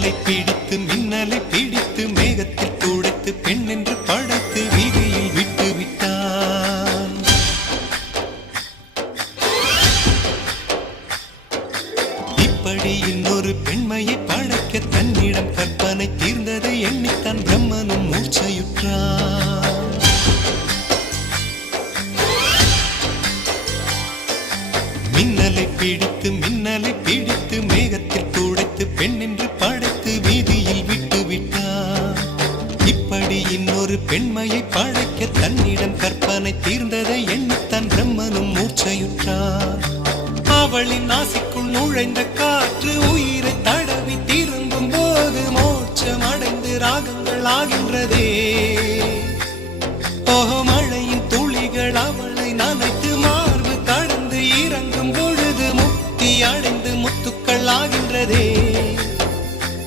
பிடித்து மின்னலை பிடித்து மேகத்தில் துடைத்து பெண் என்று படைத்து வீதியில் விட்டு விட்டான். இப்படி இன்னொரு பெண்மையை படைக்க தன்னிடம் கற்பனை தீர்ந்ததை எண்ணித்தான் பிரம்மனும் மூர்ச்சையுற்றான். மின்னலை பிடித்து மேகத்தில் துடைத்து பெண் என்று படைத்து வீதியில் விட்டு விட்டார். இப்படி இன்னொரு பெண்மையை படைக்க தன்னிடம் கற்பனை தீர்ந்ததை எண்ணித்தான் பிரம்மனும் மூர்ச்சையுற்றார். அவளின் நாசிக்குள் நுழைந்த காற்று உயிரை தடவி திரும்பும் போது மோட்சம் அடைந்து ராகங்கள் ஆகின்றதே. மழையின் துளிகள் அவளை நனைத்து மார்பு கடந்து இறங்கும் பொழுது முக்தி அடைந்து முத்துக்கள் ஆகின்றதே.